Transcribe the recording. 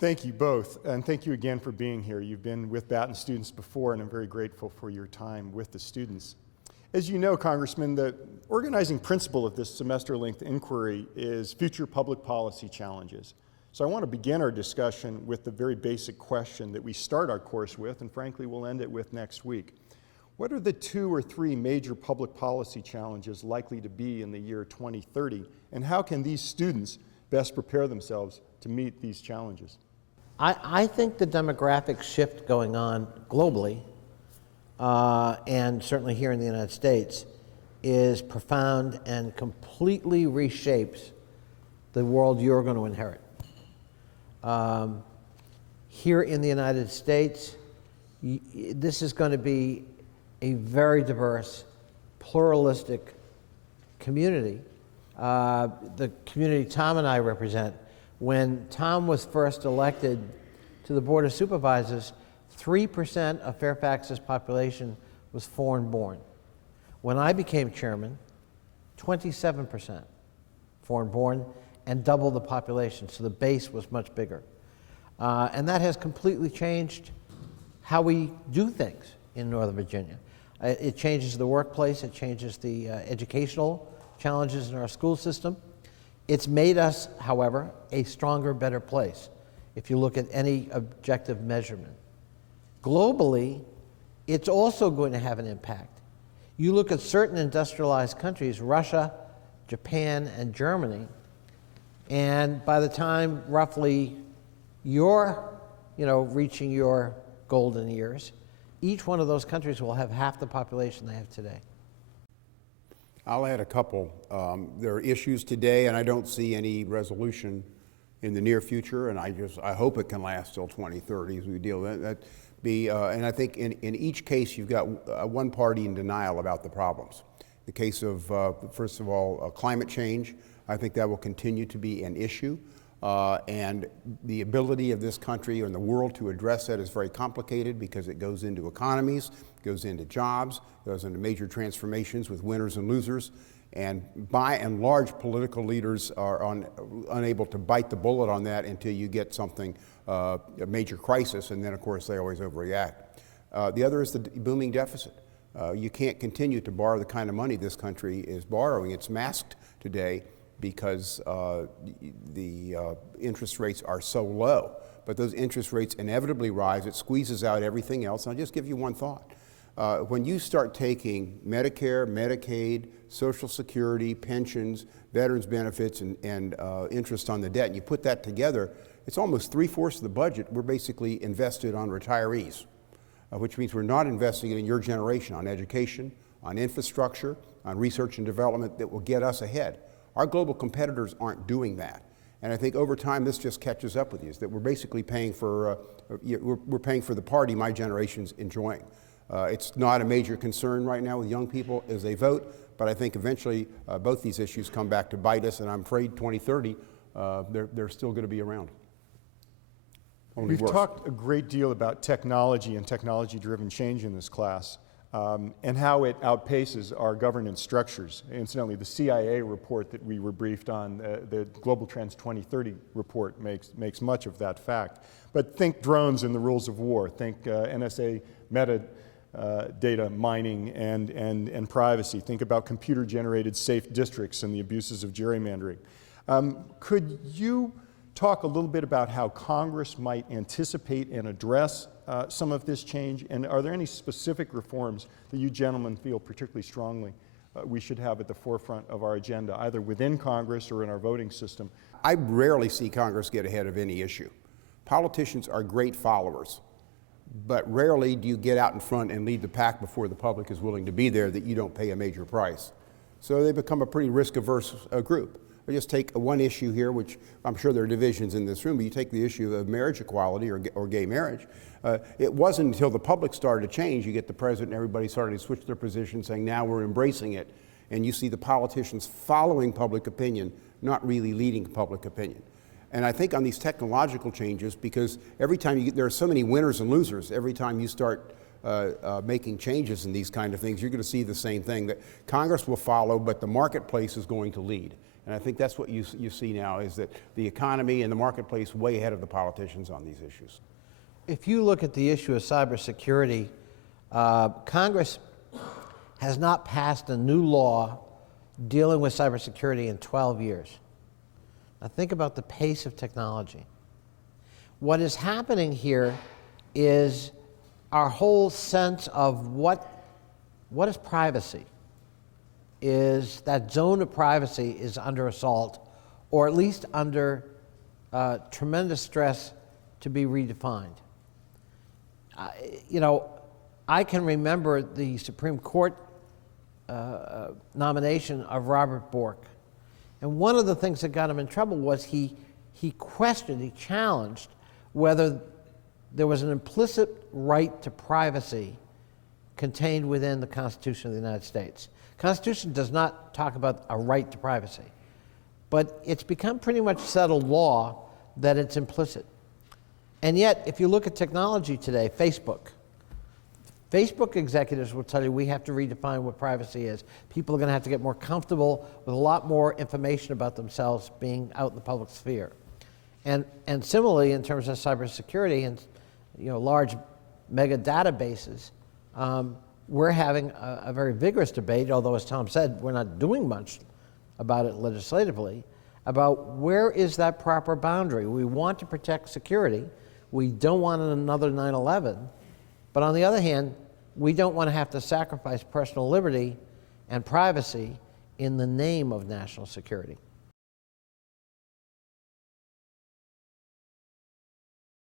Thank you both, and thank you again for being here. You've been with Batten students before, and I'm very grateful for your time with the students. As you know, Congressman, the organizing principle of this semester-length inquiry is future public policy challenges. So I want to begin our discussion with the very basic question that we start our course with, and frankly, we'll end it with next week. What are the 2 or 3 major public policy challenges likely to be in the year 2030, and how can these students best prepare themselves to meet these challenges? I think the demographic shift going on globally, and certainly here in the United States, is profound and completely reshapes the world you're going to inherit. Here in the United States, this is going to be a very diverse, pluralistic community. The community Tom and I represent, when Tom was first elected to the Board of Supervisors, 3% of Fairfax's population was foreign-born. When I became chairman, 27% foreign-born, and double the population, so the base was much bigger. And that has completely changed how we do things in Northern Virginia. It changes the workplace, it changes the educational challenges in our school system. It's made us, however, a stronger, better place, if you look at any objective measurement. Globally, it's also going to have an impact. You look at certain industrialized countries, Russia, Japan, and Germany, and by the time roughly you're, reaching your golden years, each one of those countries will have half the population they have today. I'll add a couple. There are issues today, and I don't see any resolution in the near future, and I hope it can last till 2030 as we deal with that. And I think in each case, you've got one party in denial about the problems. The case of, first of all, climate change, I think that will continue to be an issue. And the ability of this country and the world to address that is very complicated because it goes into economies, goes into jobs, goes into major transformations with winners and losers. And by and large, political leaders are unable to bite the bullet on that until you get something, a major crisis, and then of course they always overreact. The other is the booming deficit. You can't continue to borrow the kind of money this country is borrowing. It's masked today because the interest rates are so low. But those interest rates inevitably rise. It squeezes out everything else. And I'll just give you one thought. When you start taking Medicare, Medicaid, Social Security, pensions, veterans benefits, and interest on the debt, and you put that together, it's almost 3/4 of the budget we're basically invested on retirees, which means we're not investing it in your generation, on education, on infrastructure, on research and development that will get us ahead. Our global competitors aren't doing that. And I think over time this just catches up with you, is that we're basically paying for, we're paying for the party my generation's enjoying. It's not a major concern right now with young people as they vote, but I think eventually both these issues come back to bite us, and I'm afraid 2030, they're still going to be around. We've talked a great deal about technology and technology-driven change in this class, and how it outpaces our governance structures. Incidentally, the CIA report that we were briefed on, the Global Trends 2030 report, makes much of that fact. But think drones and the rules of war. Think NSA metadata mining and privacy. Think about computer-generated safe districts and the abuses of gerrymandering. Could you talk a little bit about how Congress might anticipate and address some of this change, and are there any specific reforms that you gentlemen feel particularly strongly we should have at the forefront of our agenda, either within Congress or in our voting system? I rarely see Congress get ahead of any issue. Politicians are great followers, but rarely do you get out in front and lead the pack before the public is willing to be there that you don't pay a major price. So they become a pretty risk-averse group. I just take one issue here, which I'm sure there are divisions in this room, but you take the issue of marriage equality or gay marriage. It wasn't until the public started to change, you get the president and everybody started to switch their position, saying now we're embracing it, and you see the politicians following public opinion, not really leading public opinion. And I think on these technological changes, because every time there are so many winners and losers, every time you start making changes in these kind of things, you're going to see the same thing, that Congress will follow, but the marketplace is going to lead. And I think that's what you see now, is that the economy and the marketplace way ahead of the politicians on these issues. If you look at the issue of cybersecurity, Congress has not passed a new law dealing with cybersecurity in 12 years. Now think about the pace of technology. What is happening here is our whole sense of what is privacy, is that zone of privacy is under assault, or at least under tremendous stress to be redefined. You know, I can remember the Supreme Court nomination of Robert Bork. And one of the things that got him in trouble was he questioned, he challenged whether there was an implicit right to privacy contained within the Constitution of the United States. The Constitution does not talk about a right to privacy, but it's become pretty much settled law that it's implicit. And yet, if you look at technology today, Facebook executives will tell you we have to redefine what privacy is. People are going to have to get more comfortable with a lot more information about themselves being out in the public sphere. And similarly, in terms of cybersecurity and large mega databases, we're having a very vigorous debate, although as Tom said, we're not doing much about it legislatively, about where is that proper boundary. We want to protect security. We don't want another 9/11. But on the other hand, we don't want to have to sacrifice personal liberty and privacy in the name of national security.